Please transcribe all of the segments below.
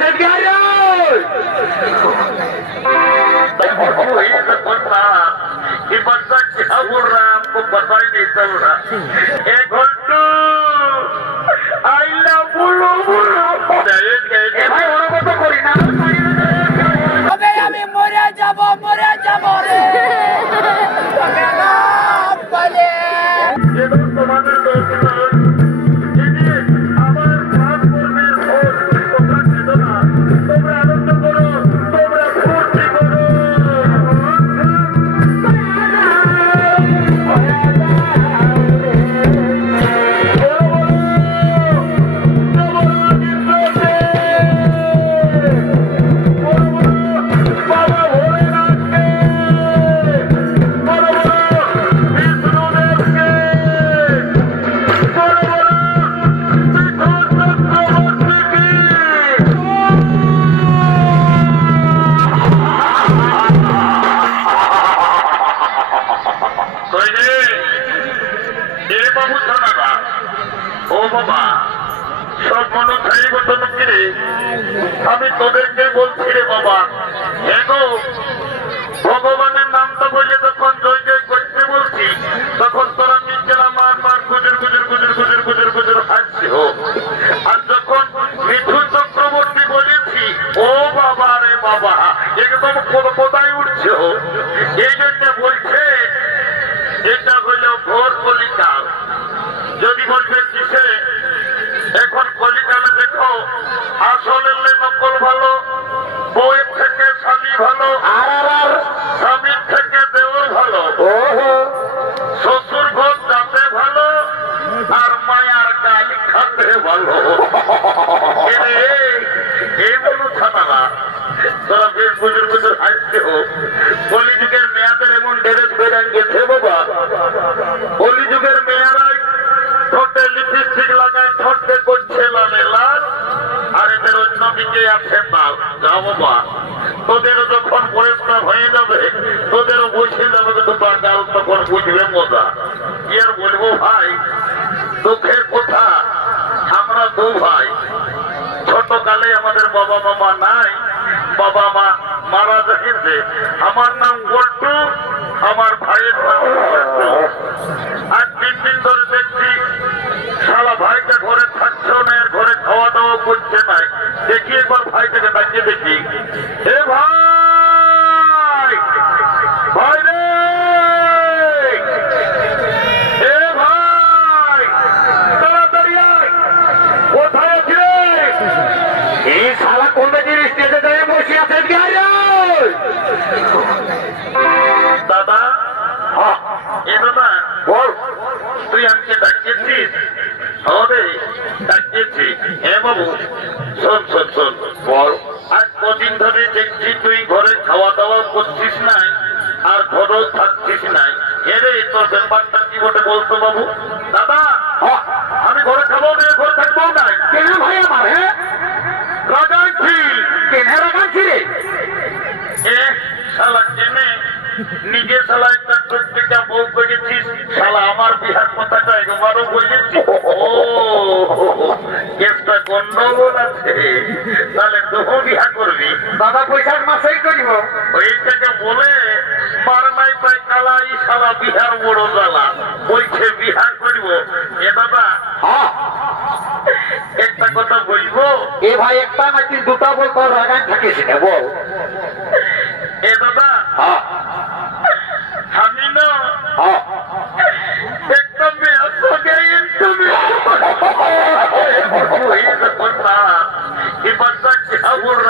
Said Gayo! Like, what you hear the Kutba? He must such a Hamura, Kumbatai Nisavra. A Kundu! I love Bulu Bulu! আমি ওরকম করি না আমি মরে যাব মরে যাব রে বাবু শোনাবা ও বাবা, সব মনে আমি তোদেরকে বলছি রে বাবা এগো ভগবানের নামটা বলে যখন জয় জয় করতে বলছি, তখন তোরা নিজেরা মার মার গুজর গুজর গুজর গুজর গুজর গুজর হাসছি হো। আর যখন মিঠুন চক্রবর্তী বলেছি, ও বাবা রে বাবা, একদম কোথায় উঠছে হো। এই জন্য বলছে এই বলু ছানারা তোরা লাগায় ঠোঁটে করছে আর এদের যখন বয়সটা হয়ে যাবে তোদেরও বুঝে যাবে কিন্তু তার গাল তখন বুঝবে মজা কি আর বলব ভাই দুঃখের কথা আমরা দু ভাই ছোট কালে আমাদের বাবা মামা নাই বাবা মা মারা গেছে আমার নাম গোল্টু আমার ভাইয়ের নাম গোল্টু আর তিন দিন ধরে দেখছি সারা ভাইটা ঘরে থাকছে না ঘরে খাওয়া দাওয়া করছে নাই দেখি একবার ভাইটাকে ডাকিয়ে দেখি। করছিস নাই আর ঘরেও থাকছিস নাই এরে তোর ব্যাপারটা কি বটে বলতো বাবু দাদা হ্যাঁ, আমি ঘরে খাব না ঘরে থাকব নাই কেন ভাই আমার হ্যাঁ রাগাচ্ছি কেন রাখাচ্ছি রে এ শালা কেনে নিজে শালা একটা প্রত্যেকটা বউ পেয়েছিস শালা আমার বিহার কথাটা একবারও বলেছি ও কেসটা গন্ডগোল আছে তাহলে তুহু বিহা করবি দাদা বৈশাখ মাসেই করিব এইটাকে বলে মারমাই পাই কালা ই শালা বিহার বড় জ্বালা। বলছে বিহার করিব। এ বাবা হ্যাঁ। একটা কথা বলব? এ ভাই একটা নাকি দুটা বল রাগান থাকিস না বল। এ বাবা হ্যাঁ। আমি না হ্যাঁ। একদম তুমি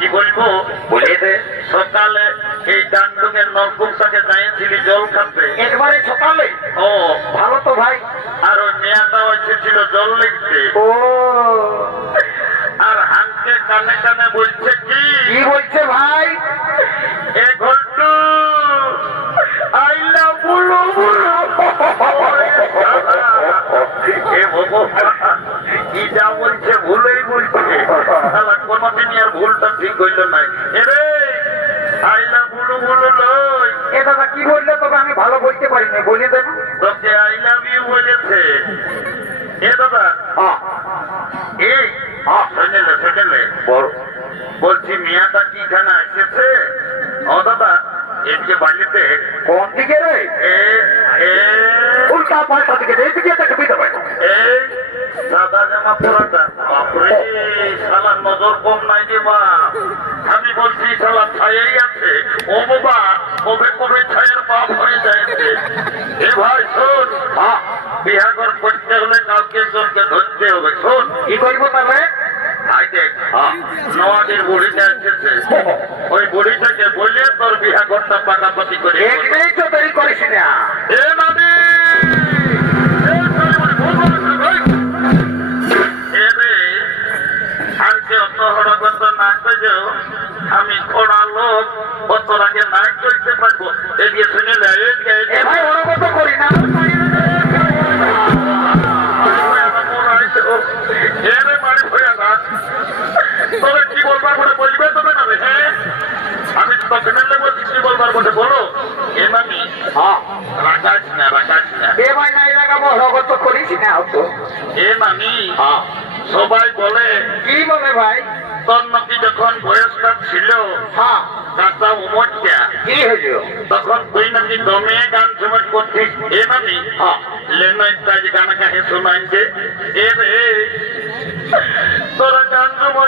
কি বলব বলে সকালে এই ডান্ডুকের নলকূপটাকে দাঁড়িয়েছিলি জল খাবে। একবারে সকালে? ও। ভালো তো ভাই। আর ওই মেয়াটাও এসেছিল জল লিখতে। ও। আর হানকে কানে কানে বলছে কি কি বলছে ভাই ভুলটা ঠিক হইল নাই এরে আইলা বুলু বুলু লই। এ দাদা কি বললে? তবে আমি ভালো বলতে পারিনি বলে দেন। তোকে আই লাভ ইউ বলেছে। এ দাদা হ্যাঁ এই শুনেলে শুনেলে। বলছি মিয়াটা কি খানা এসেছে? ও দাদা এদিকে বাড়িতে কোন দিকে রে? উল্টা পাল্টা দিকে রে এদিকে তাকে বিতে পারে এই সাদা জামা পরাটা বাপরে শালা নজর কম নাই রে মা। আমি বলছি শালা ছায়াই আছে ও বাবা কবে কবে ছায়ের বাপ হয়ে যাচ্ছে এ ভাই শোন হ্যাঁ। বিহাগর করতে হলে কাউকে একজনকে ধরতে হবে শোন। কি করব তবে বুড়িটা এসেছে। ওই বুড়িটাকে বলে তোর পাকাপাকি করে এক মিনিট তো দেরি করিস না। এ মানে! করেও আমি খোড়া লোক অত আগে নাই করতে পারব। এদিকে শুনে নে, এদিকে, এ এদিকে। ভাই অনুগত বলবার বলে বলবে না হ্যাঁ? আমি তোকে মেলে বলছি কি বলবার বলে বলো? এ মামি হ্যাঁ। রাখাস না রাখাস না। এ ভাই নাই লাগাবো অনুগত করিস না তো এ মামি হ্যাঁ। সবাই বলে কি বলে ভাই? তোর নাকি যখন বয়সটা ছিল হ্যাঁ। কাঁচা উমরটা কি হইল? তখন তুই নাকি দমে গান সমাজ করছিস এ মামি হ্যাঁ। লেনাই কাজ গান গাহে শোনাইছে। এ রে তোরা গান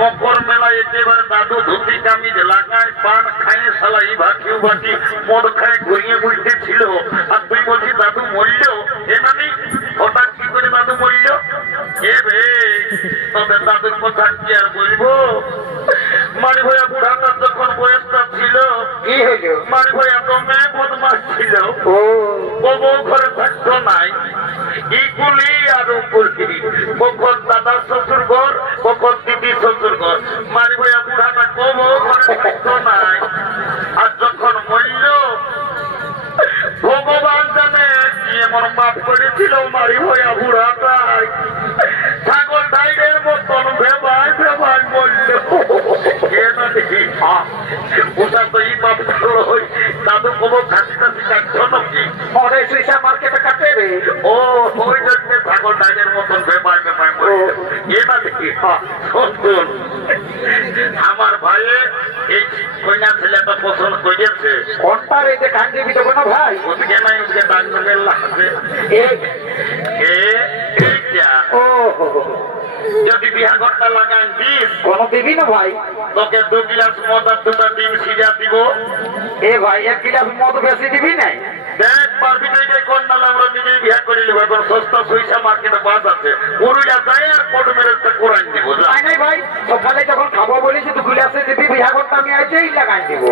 মকর মেলায় একেবারে দাদু ধুতি কামিজ লাগায় পান খায় শালা ই ভাকি মদ খায় ঘুরিয়ে বুঝতে ছিল। আর তুই বলছি দাদু মরল? এ মানে? হঠাৎ কি করে দাদু মরল? এ রে তবে দাদুর কথা কি আর বলব? মারি ভয়া বুড়াটার যখন বয়সটা ছিল মারি ভয়া দমে বদমাস ছিল। ও। কবু ঘরে থাকতো নাই। ইগুলি আর উগুলি কখন দাদা শ্বশুর ঘর কখন দিদি শ্বশুর মারি ভয়া বুড়াটা নাই। আর যখন মরল, ভগবান জানে এমন মাপ করেছিল মারি ভয়া বুড়াটাই ছাগল টাইডের মতন ভেবাই ভেবাই মরল কে না দেখি ওটা তো এই বাপ করল ওই দাদু কবো খাসি খাসি কাটছো নাকি মরে সুইসা মার্কেটে কাটে রে ও ওই জন্য ছাগল টাইডের মতন ভেবাই ভেবাই মরল এ না দেখি শোন শোন আমার ভাইয়ে এই কইনা ছেলেটা পছন্দ করেছে যে কান দিবি তো ভাই। ওদিকে এই এ এইটা ও। যদি বিহা ঘরটা লাগাই দিস কোনো দিবি না ভাই। তোকে দু গিলাস মদ আর দুটা ডিম সিজা দিব। এ ভাই এক গিলাস মদ বেশি দিবি নাই? দেখ পারবি না এটাই কোন নালে আমরা নিজেই বিয়া করে নিব। এখন সস্তা সইসা মার্কেটে বাস আছে। পুরুলিয়া যাই আর কোট মেরে কোরআন দিব নাই নাই ভাই সকালে যখন খাব বলিস তুই গিলাসে দিবি বিহা করতে আমি আইতেই লাগাই দিব।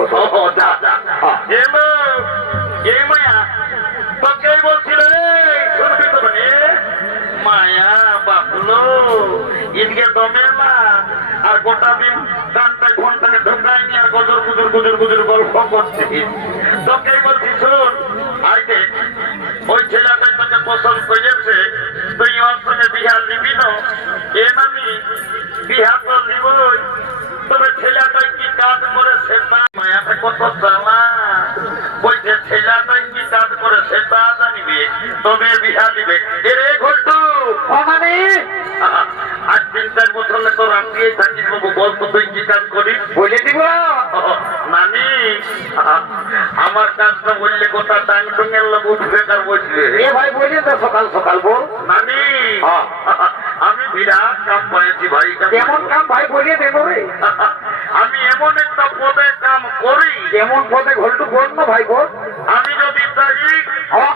আর গোটা দিন কানটায় ফোনটাকে ঢুকায়নি আর গজর গুজর গুজর গুজর গল্প করছে। তোকেই বলছি বলতো তুই কি কাজ করিস বলে দিব। নানি আমার কাজটা বললে গোটা টাং টুঙের লোক উঠবে আর বসবে? এ ভাই বলে তো সকাল সকাল বল। নানি হ্যাঁ। আমি বিরাট কাম পাইছি ভাই কেমন? কাম ভাই বলে দেব রে আমি এমন একটা পদে কাম করি। এমন পদে ঘন্টু বল না ভাই বল। আমি যদি চাই হ্যাঁ।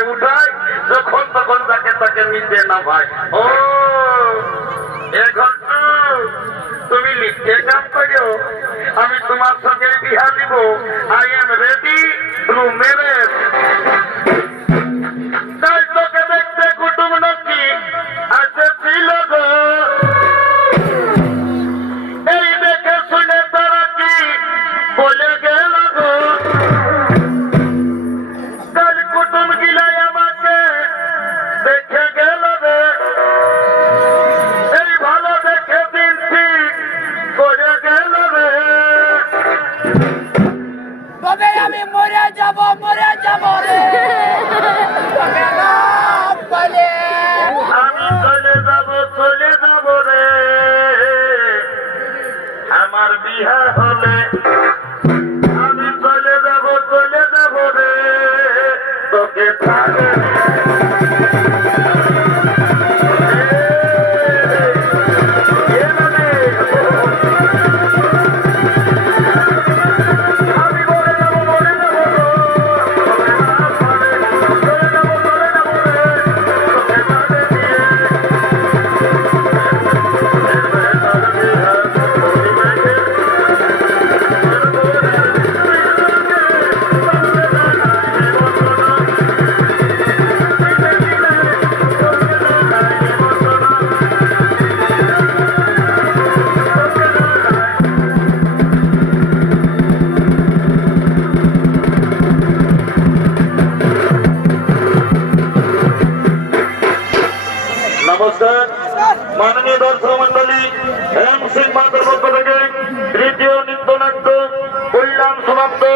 করে উঠায় যখন তখন তাকে তাকে নিতে না ভাই। ও এখন তুমি লিখতে কাজ করো আমি তোমার সঙ্গে বিহা দিব আই এম রেডি টু মেরে